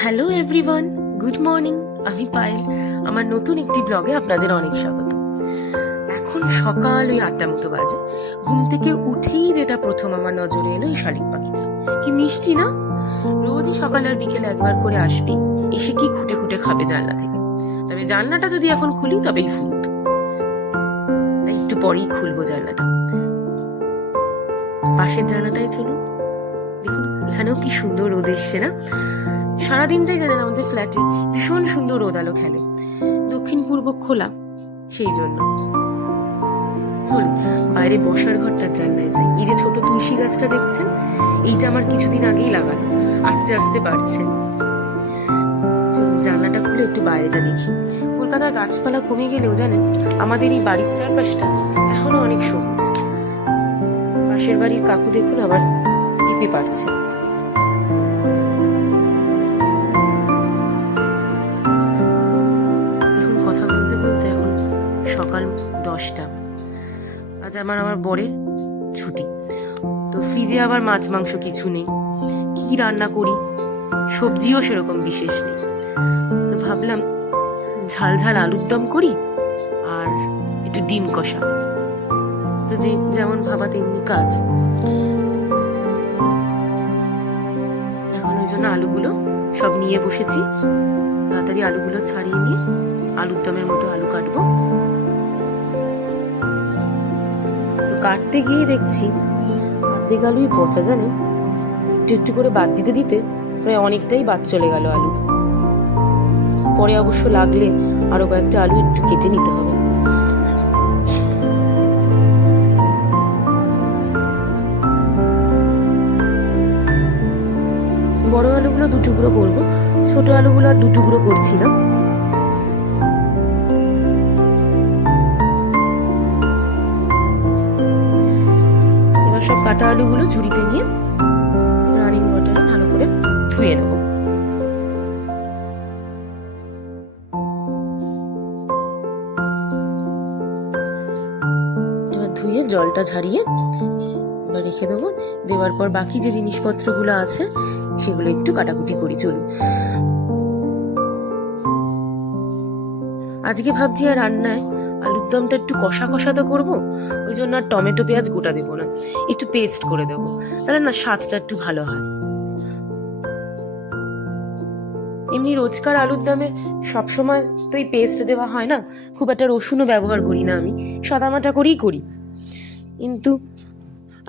Hello everyone, good morning. আমি পায়েল। আমার নতুন একটি ব্লগে আপনাদের অনেক স্বাগত। এখন সকাল ওই 8টার মতো বাজে। ঘুম থেকে উঠেই যেটা প্রথম আমার নজরে এলো এই শালিক পাখিটা। কি মিষ্টি না! রোজই সকাল আর বিকেলে একবার করে আসবি, এসে কি খুঁটে খুঁটে খাবে জানলা থেকে। তবে জানলাটা যদি এখন খুলি তবেই ফুরুত, তাই একটু পরেই খুলবো জানলাটা। পাশের জানলাটায় চলুন, দেখুন এখানেও কি সুন্দর রোদ এসছে না। সারাদিনটাই জানেন আমাদের ফ্ল্যাটে ভীষণ সুন্দর রোদ আলো খেলে, দক্ষিণ পূর্ব খোলা, সেই জন্য। চলুন বাইরে বসার ঘরটার জানলায় যাই। এই যে ছোট তুলসী গাছটা দেখছেন, এইটা আমার কিছুদিন আগেই লাগানো, আস্তে আস্তে বাড়ছে। চলুন জানলাটা খুলে একটু বাইরেটা দেখি। কলকাতার গাছপালা কমে গেলেও জানেন আমাদের এই বাড়ির চারপাশটা এখনো অনেক সবুজ। পাশের বাড়ির কাকু দেখুন আবার পেঁপে পাড়ছে। সকাল 10টা। আজ আমার বরের ছুটি, তো ফ্রিজে আবার মাছ মাংস কিছু নেই। কি রান্না করি, সবজিও সেরকম বিশেষ নেই, তো ভাবলাম ঝাল ঝাল আলুর দম করি আর একটু ডিম কষা। তো যেমন ভাবা তেমনি কাজ। এখন ওই জন্য আলুগুলো সব নিয়ে বসেছি। তাড়াতাড়ি আলুগুলো ছাড়িয়ে নিয়ে আলুর দমের মতো আলু কাটবো। কাটতে গিয়ে দেখছি অর্ধেক আলুই পচা, জানে। একটু একটু করে বাদ দিতে দিতে প্রায় অনেকটাই বাদ চলে গেল আলু। পরে অবশ্য লাগলে আরো কয়েকটা আলু একটু কেটে নিতে হবে। বড় আলুগুলো 2 টুকরো করবো, ছোট আলুগুলো আর 2 টুকরো করছি না। সব কাটা আলুগুলো ঝুড়িতে নিয়ে রানিং ওয়াটারে ভালো করে ধুয়ে নেব। এবার ধুয়ে জলটা ঝারিয়ে এবার রেখে দেবো। দেওয়ার পর বাকি যে জিনিসপত্রগুলো আছে সেগুলো একটু কাটাকুটি করি। চলুন আজকে ভাবছি আর রান্নায় আলুর দমটা একটু কষা কষা তো করবো, ওই জন্য আর টমেটো পেঁয়াজ গোটা দেবো না, একটু পেস্ট করে দেবো, তাহলে না স্বাদটা একটু ভালো হয়। এমনি রোজকার আলুর দমে সবসময় তো এই পেস্ট দেওয়া হয় না, খুব একটা রসুনও ব্যবহার করি না, আমি সাদামাটা করেই করি। কিন্তু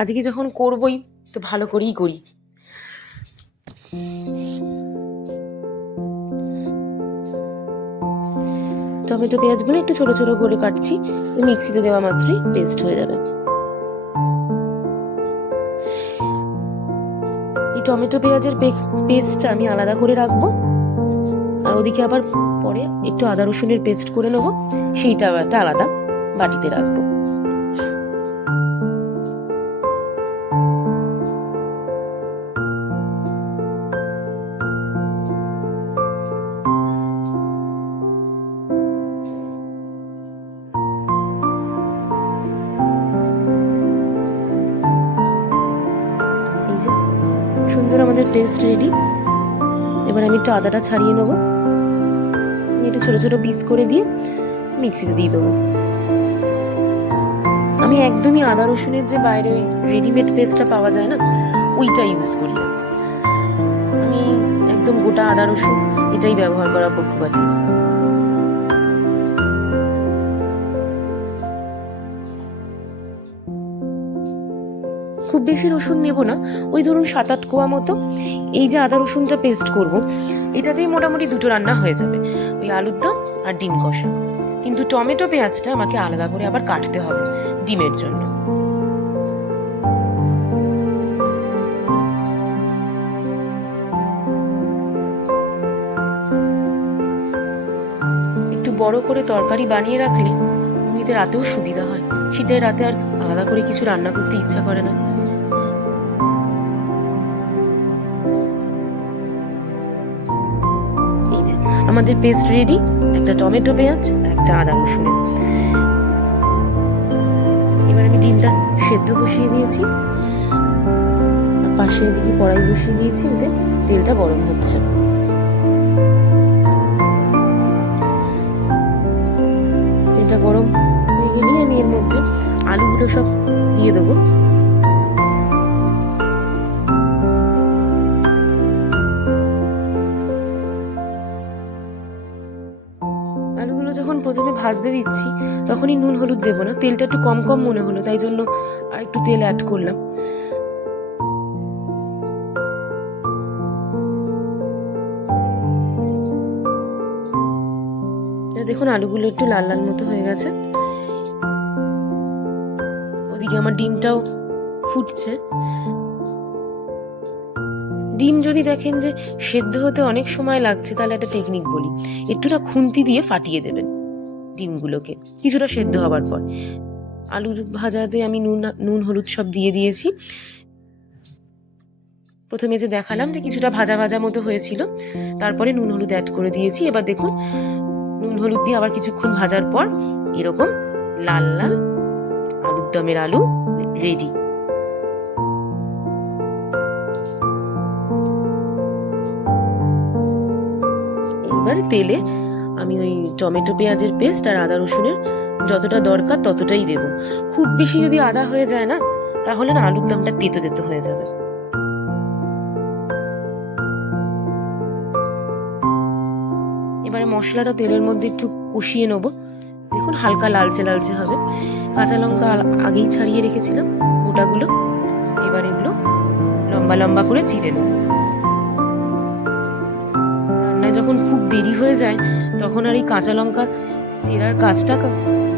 আজকে যখন করবই তো ভালো করেই করি। টমেটো পেঁয়াজগুলো একটু ছোট ছোট করে কাটছি, মিক্সিতে দেওয়া মাত্রই পেস্ট হয়ে যাবে। এই টমেটো পেঁয়াজের পেস্টটা আমি আলাদা করে রাখবো, আর ওদিকে আবার পরে একটু আদা রসুনের পেস্ট করে নেবো, সেইটা একটা আলাদা বাটিতে রাখবো। সুন্দর আমাদের পেস্ট রেডি। এবার আমি একটু আদাটা ছাড়িয়ে নেবো, একটু ছোট ছোট পিস করে দিয়ে মিক্সিতে দিয়ে দেবো। আমি একদমই আদা রসুনের যে বাইরে রেডিমেড পেস্টটা পাওয়া যায় না, ওইটা ইউজ করি না। আমি একদম গোটা আদা রসুন এটাই ব্যবহার করা পক্ষপাতী। খুব বেশি রসুন নেব না, ওই ধরুন 7-8 কোয়া মতো। এই যে আদা রসুনটা পেস্ট করব, এটাতেই মোটামুটি 2টো রান্না হয়ে যাবে, ওই আলুর দম আর ডিম কষা। কিন্তু টমেটো পেঁয়াজটা আমাকে আলাদা করে আবার কাটতে হবে ডিমের জন্য। একটু বড় করে তরকারি বানিয়ে রাখলে এমনিতে রাতেও সুবিধা হয়, শীতের রাতে আর আলাদা করে কিছু রান্না করতে ইচ্ছা করে না। আমাদের পেস্ট রেডি, একটা টমেটো পেঁয়াজ, একটা আদা রসুনের। এবার আমি ডিমটা সেদ্ধ বসিয়ে দিয়েছি, পাশে এদিকে কড়াই বসিয়ে দিয়েছি, ওতে তেলটা গরম হচ্ছে। তেলটা গরম হয়ে গেলেই আমি এর মধ্যে আলুগুলো সব দিয়ে দেবো। আলুগুলো যখন প্রথমে ভাজতে দিচ্ছি তখনই নুন হলুদ দেবো না, তেলটা একটু কম কম মনে হলো, তাই জন্য আর একটু তেল অ্যাড করলাম। দেখুন আলুগুলো একটু লাল লাল মতো হয়ে গেছে। ওদিকে আমার ডিমটাও ফুটছে। ডিম যদি দেখেন যে সেদ্ধ হতে অনেক সময় লাগছে, তাহলে একটা টেকনিক বলি, একটুটা খুন্তি দিয়ে ফাটিয়ে দেবেন ডিমগুলোকে কিছুটা সেদ্ধ হবার পর। আলুর ভাজাতে আমি নুন হলুদ সব দিয়ে দিয়েছি। প্রথমে যে দেখালাম যে কিছুটা ভাজা ভাজা মতো হয়েছিল, তারপরে নুন হলুদ অ্যাড করে দিয়েছি। এবার দেখুন নুন হলুদ দিয়ে আবার কিছুক্ষণ ভাজার পর এরকম লাল লাল আলুর দমের আলু রেডি। এইবার তেলে আমি ওই টমেটো পেঁয়াজের পেস্ট আর আদা রসুনের যতটা দরকার ততটাই দেব। খুব বেশি যদি আদা হয়ে যায় না, তাহলে না আলুর দমটা তেতো তেতো হয়ে যাবে। এবারে মশলাটা তেলের মধ্যে একটু কষিয়ে নেব। দেখুন হালকা লালচে লালচে হবে। কাঁচা লঙ্কা আগেই ছাড়িয়ে রেখেছিলাম গোটাগুলো, এবার এগুলো লম্বা লম্বা করে চিড়ে নেব। রান্নায় যখন খুব দেরি হয়ে যায় তখন আর এই কাঁচা লঙ্কা চেরার কাজটা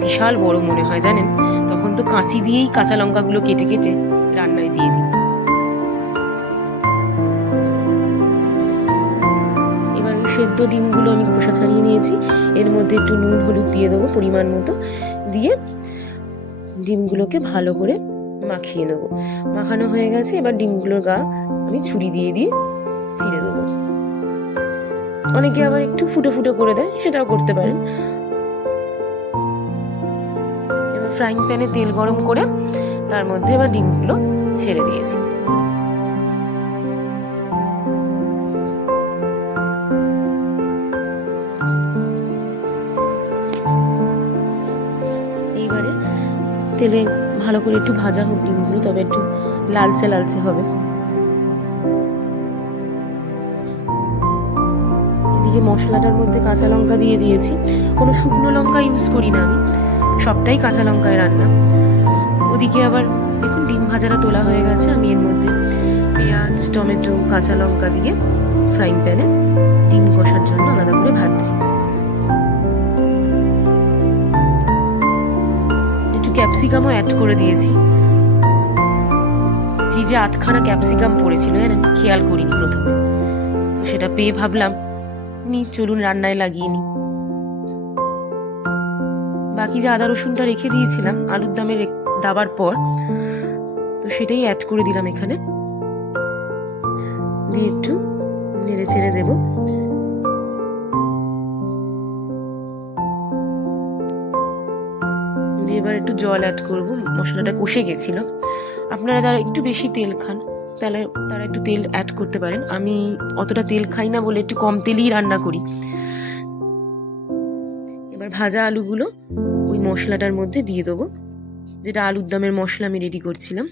বিশাল বড় মনে হয় জানেন, তখন তো কাঁচি দিয়েই কাঁচা লঙ্কাগুলো কেটে কেটে রান্নায় দিয়ে দিই। এবার সেদ্ধ ডিমগুলো আমি খোসা ছাড়িয়ে নিয়েছি, এর মধ্যে একটু নুন হলুদ দিয়ে দেবো পরিমাণ মতো, দিয়ে ডিমগুলোকে ভালো করে মাখিয়ে নেবো। মাখানো হয়ে গেছে, এবার ডিমগুলোর গা আমি ছুরি দিয়ে দিয়ে চিড়ে দেবো। অনেকে আবার একটু ফুটো ফুটো করে দেয়, সেটাও করতে পারেন। এবার ফ্রাইং প্যানে তেল গরম করে তার মধ্যে এবার ডিমগুলো ছেড়ে দিয়েছি। এইবারে তেলে ভালো করে একটু ভাজা হোক ডিমগুলো, তবে একটু লালচে লালচে হবে। এদিকে মশলাটার মধ্যে কাঁচা লঙ্কা দিয়ে দিয়েছি, কোনো শুকনো লঙ্কা ইউজ করি না আমি, সবটাই কাঁচা লঙ্কায় রান্না। ওদিকে আবার দেখুন ডিম ভাজাটা তোলা হয়ে গেছে, আমি এর মধ্যে পেঁয়াজ টমেটো কাঁচা লঙ্কা দিয়ে ফ্রাইং প্যানে ডিম কষার জন্য আলাদা করে ভাজছি। একটু ক্যাপসিকামও অ্যাড করে দিয়েছি। ফ্রিজে 8খানা ক্যাপসিকাম পড়েছিল, জানেন, খেয়াল করিনি প্রথমে, তো সেটা পেয়ে ভাবলাম চলুন রান্নায় লাগিয়ে নি। বাকি যে আদা রসুনটা রেখে দিয়েছিলাম আলুর দমে দাবার পর, তো সেটাই অ্যাড করে দিলাম এখানে, দিয়ে একটু নেড়ে ছেড়ে দেব। দিয়ে এবার একটু জল অ্যাড করব, মশলাটা কষে গেছিল। আপনারা যারা একটু বেশি তেল খান তাহলে তারা একটু তেল অ্যাড করতে পারেন, আমি অতটা তেল খাই না বলে একটু কম তেলেই রান্না করি। এবার ভাজা আলুগুলো ওই মশলাটার মধ্যে দিয়ে দেবো, যেটা আলুর দমের মশলা আমি রেডি করছিলাম।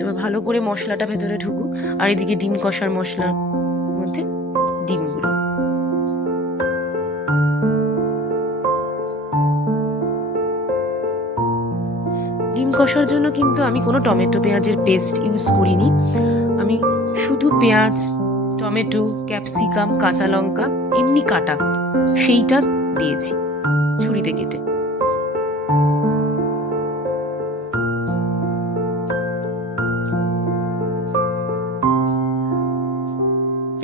এবার ভালো করে মশলাটা ভেতরে ঢুকুক, আর এদিকে ডিম কষার মশলার মধ্যে ডিমগুলো। ডিম কষার জন্য কিন্তু আমি কোনো টমেটো পেঁয়াজের পেস্ট ইউজ করিনি, আমি শুধু পেঁয়াজ টমেটো ক্যাপসিকাম কাঁচা লঙ্কা এমনি কাটা সেইটা দিয়েছি ছুরিতে কেটে।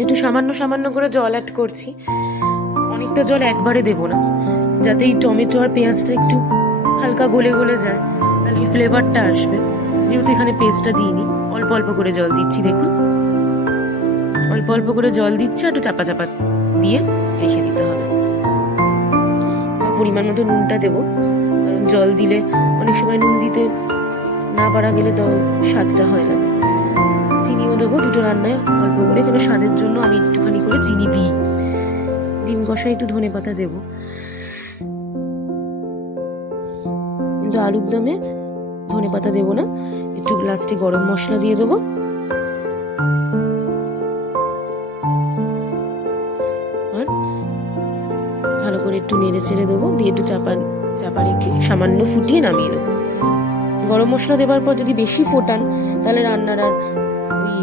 একটু সামান্য সামান্য করে জল অ্যাড করছি, অনেকটা জল একবারে দেব না, যাতে এই টমেটো আর পেঁয়াজটা একটু হালকা গলে গলে যায়, তাহলে এই ফ্লেভারটা আসবে। যেহেতু এখানে পেস্টটা দিইনি, অল্প অল্প করে জল দিচ্ছি, দেখুন অল্প অল্প করে জল দিচ্ছি, একটু চাপা চাপা দিয়ে রেখে দিতে হবে। পরিমাণ মতো নুনটা দেবো, কারণ জল দিলে অনেক সময় নুন দিতে না পারা গেলে তো স্বাদটা হয় না। চিনিও দেবো দেবো দুটো রান্নায় অল্প করে, কেন স্বাদের জন্য আমি একটুখানি করে চিনি দিই। ডিম কষায় একটু ধনেপাতা দেবো, কিন্তু আলুর দমে ধনেপাতা দেবো না, একটু লাস্টে গরম মশলা দিয়ে দেবো। আর ভালো করে একটু নেড়ে চেড়ে দেবো, দিয়ে একটু চাপা রেখে সামান্য ফুটিয়ে নামিয়ে নেবো। গরম মশলা দেওয়ার পর যদি বেশি ফোটান তাহলে রান্নার আর ওই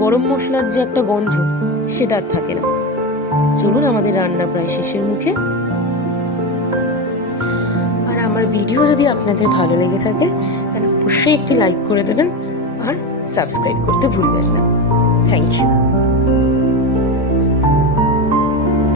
গরম মশলার যে একটা গন্ধ সেটা আর থাকে না। চলুন, আমাদের রান্না প্রায় শেষের মুখে। আর আমার ভিডিও যদি আপনাদের ভালো লেগে থাকে তাহলে অবশ্যই একটি লাইক করে দেবেন আর সাবস্ক্রাইব করতে ভুলবেন না। Thank you.